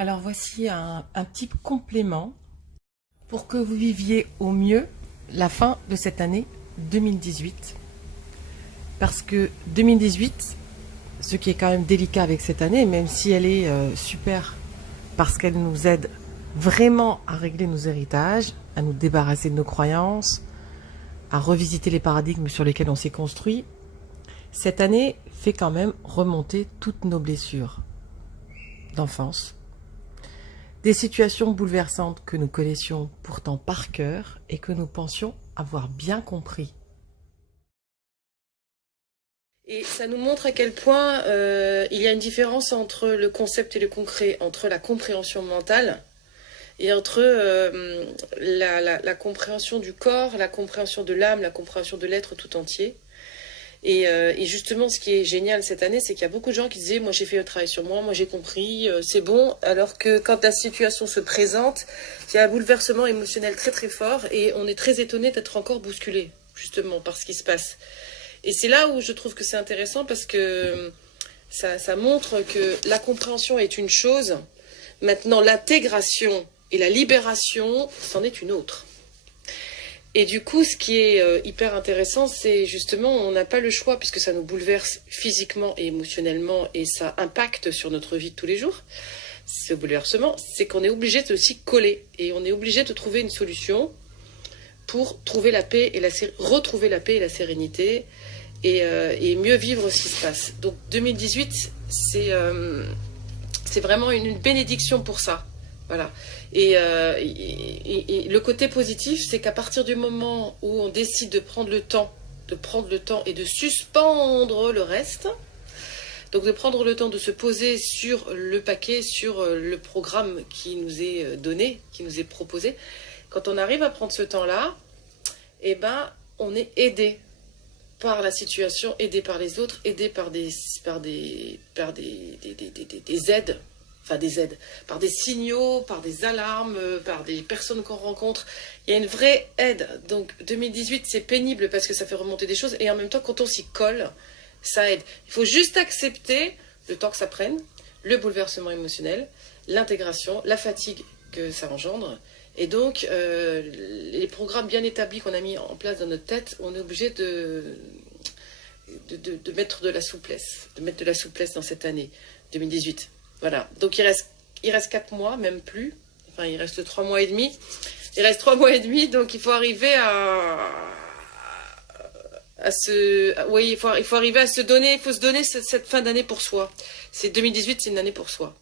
Alors voici un petit complément pour que vous viviez au mieux la fin de cette année 2018. Parce que 2018, ce qui est quand même délicat avec cette année, même si elle est super, parce qu'elle nous aide vraiment à régler nos héritages, à nous débarrasser de nos croyances, à revisiter les paradigmes sur lesquels on s'est construit, cette année fait quand même remonter toutes nos blessures d'enfance, des situations bouleversantes que nous connaissions pourtant par cœur et que nous pensions avoir bien compris. Et ça nous montre à quel point il y a une différence entre le concept et le concret, entre la compréhension mentale et entre la compréhension du corps, la compréhension de l'âme, la compréhension de l'être tout entier. Et justement, ce qui est génial cette année, c'est qu'il y a beaucoup de gens qui disaient « moi j'ai fait le travail sur moi j'ai compris, c'est bon », alors que quand la situation se présente, il y a un bouleversement émotionnel très très fort et on est très étonné d'être encore bousculé, justement, par ce qui se passe. Et c'est là où je trouve que c'est intéressant parce que ça montre que la compréhension est une chose, maintenant l'intégration et la libération, c'en est une autre. Et du coup, ce qui est hyper intéressant, c'est justement, on n'a pas le choix puisque ça nous bouleverse physiquement et émotionnellement et ça impacte sur notre vie de tous les jours. Ce bouleversement, c'est qu'on est obligé de s'y coller et on est obligé de trouver une solution pour trouver la paix et retrouver la paix et la sérénité et mieux vivre ce qui se passe. Donc 2018, c'est vraiment une bénédiction pour ça. Voilà. Et le côté positif, c'est qu'à partir du moment où on décide de prendre le temps et de suspendre le reste, donc de prendre le temps de se poser sur le paquet, sur le programme qui nous est donné, qui nous est proposé, quand on arrive à prendre ce temps-là, eh ben, on est aidé par la situation, aidé par les autres, aidé par des aides, par des signaux, par des alarmes, par des personnes qu'on rencontre. Il y a une vraie aide. Donc 2018, c'est pénible parce que ça fait remonter des choses et en même temps, quand on s'y colle, ça aide. Il faut juste accepter le temps que ça prenne, le bouleversement émotionnel, l'intégration, la fatigue que ça engendre. Et donc, les programmes bien établis qu'on a mis en place dans notre tête, on est obligé de mettre de la souplesse, dans cette année 2018. Voilà, donc il reste 4 mois, même plus. Enfin, il reste 3 mois et demi. Il reste 3 mois et demi, donc il faut arriver il faut arriver à se donner, il faut se donner cette fin d'année pour soi. C'est 2018, c'est une année pour soi.